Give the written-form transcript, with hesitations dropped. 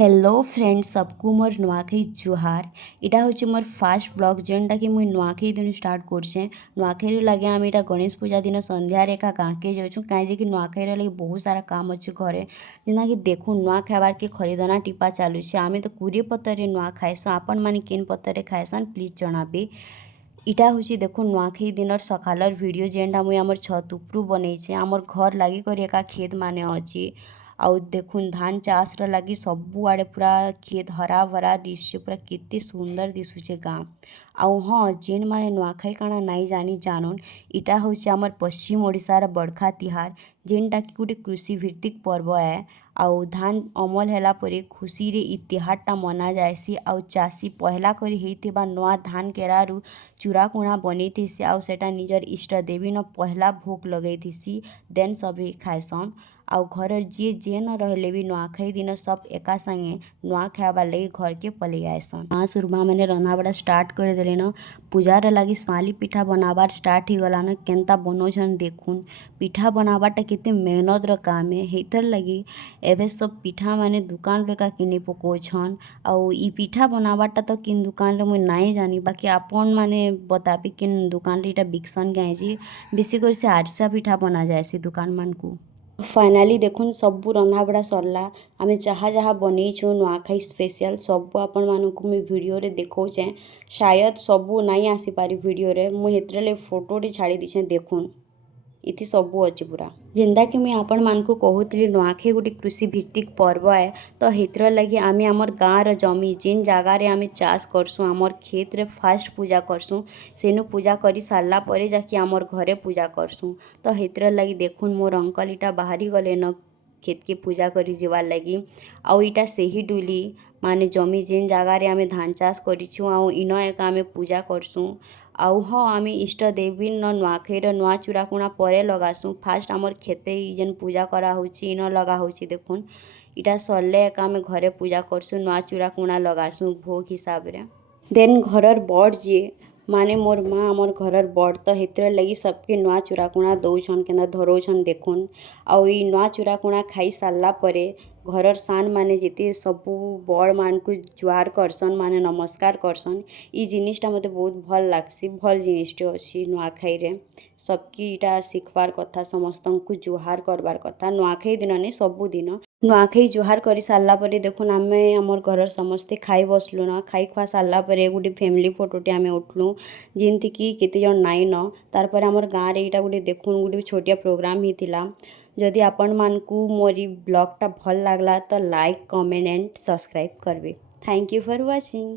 Hello friends सबको मोर नुआखाई जुहार। इटा हूँ मोर फास्ट ब्लॉग जेनटा कि मुई नुआखाई दिन स्टार्ट करछे। नुआखाई लगे आम इटा गणेश पूजा दिन संध्यार एका गाँके जाऊँ कहीं कि नुआखाई लगे बहुत सारा काम अच्छे घरे जेना कि देखू नुआ खाबार के खरीदना टिपा चलुचे। आम तो कुरी पतर नुआ खाएसुँ आपण मैंने केन पतर खाएसन प्लीज जनाबे। इटा हूँ देखो नुआखाई दिन सकालर वीडियो जेनटा मुई आमर छत उपरू बनईचे। आमर घर लगी कर एका खेत माने अच्छी आउ देखुन धान चाष लगी सबू आड़े पूरा खेत हरा भरा दिशे पूरा केते सुंदर दिशुचे गाँ। आउ हाँ जेन माने नुआखाई काଣା नाई जानी जानन इटा हूँ आमर पश्चिम ओडिशार बड़खा तिहार जेनटा कि गोटे कृषि भित्तिक पर्व है। आउ धान अमल हैला परे खुशी रे इ तिहारटा मना जाएसी। आउ चाषी पहला करी हेइथिबा नुआ धान केरारू चूरा कुणा बनैथिसी आउ सेटा निजर इष्ट देवी न पहला भोग लगैथिसी देन सभी खाएसन। आउ घर जी जेन रहले भी नुआखाई दिन सब एका संगे नुआ खाबार लगी घर के पलि आएसन। माँ सुरमा मैंने रंधा बड़ा स्टार्ट कर देले न पूजार लगी स्वाली पिठा बनाबार स्टार्ट ही गला न केनता बनोछन देखुन। पिठा बनाबाटा केते मेहनत काम है हेतर लगी एबे सब पिठा माने दुकान रे का किनी पकोछन। आउ इ पिठा बनाबाटा तो किन दुकान रे मुई नाई जानी बाकी आपन माने बताबी किन दुकान रे इटा बिकसन गाइजी बेसी कर से आरसा पिठा बना जाएसी दुकान मान को। फाइनाली देखुन सबू रंधा बड़ा सरला आमे जहाँ जहाँ बनईछु नुआखाई स्पेशल सबू आपण मानक मुई वीडियो रे देखौछे। शायद सबू नाई आसी पारी वीडियो रे मुई हेतरे ले फोटो रे छाड़ी दिछे देखुन इति सबू अच्छे पूरा जेनता कि मुई आपण मानक कहूली नुआखाई गोटे कृषि भित्तिक पर्व है। तो हेतर लगी आमे आमर गाँव र जमी जेन जगार आमे चाष करसुँ आमर खेत रे फास्ट पूजा करसुँ सेनु पूजा करी सारला परे जाकि आमर घरे पूजा करसुँ। तो हेतर लगी देखुन मोर अंकल इटा बाहरी गले न खेत के पूजा करी जीवार लगी। आउ इटा सेही डुली माने जमी जेन जगार आमे धान चाष करिछु आउ इन एका आमे पूजा करसुँ। आउ हाँ आमे इष्ट देवी न नुआखाई नुआ चूरा कुणा परे लगासुँ फास्ट आमर खेते जेन पूजा करा होची इन लगा होची देखुन इटा सरले एका आमे घरे पूजा करसुँ नुआ चूरा कुणा लगासुँ भोग हिसाब रे। देन घरर बड़ जी माने मोर माँ आमर घरर बड़ तो हेतर लगी सबके नुआ चूरा कुणा दौछन केना धरोछन देखुन। आउ इ नुआ चूरा कुणा खाई सारला परे घरर सान माने जेते सबू बड़ मान को जुहार करसन माने नमस्कार करसन। इ जिनिसटा मते बहुत भल लागसी भल जिनिसटे अछि नुआखाई रे सबकी इटा शिखबार कथा समस्तंकु जुहार करबार कथा नुआखाई दिन ने सबू दिन। नुआखाई जुहार करी सारला परे देखुन आमे आमर घरर समस्ते खाई बसलु न खाई खुआ सारला परे गोटे फैमिली फोटोटे आमे उठलु जेनती कि केते जन नाई न तार पर आमर गाँव रे इटा गोटे देखुन गोटे छोटिया प्रोग्राम ही थिला। जदि आपण मानकु मोर ब्लॉगटा भल लागला तो लाइक कमेंट एंड सब्सक्राइब करबे। Thank you for watching.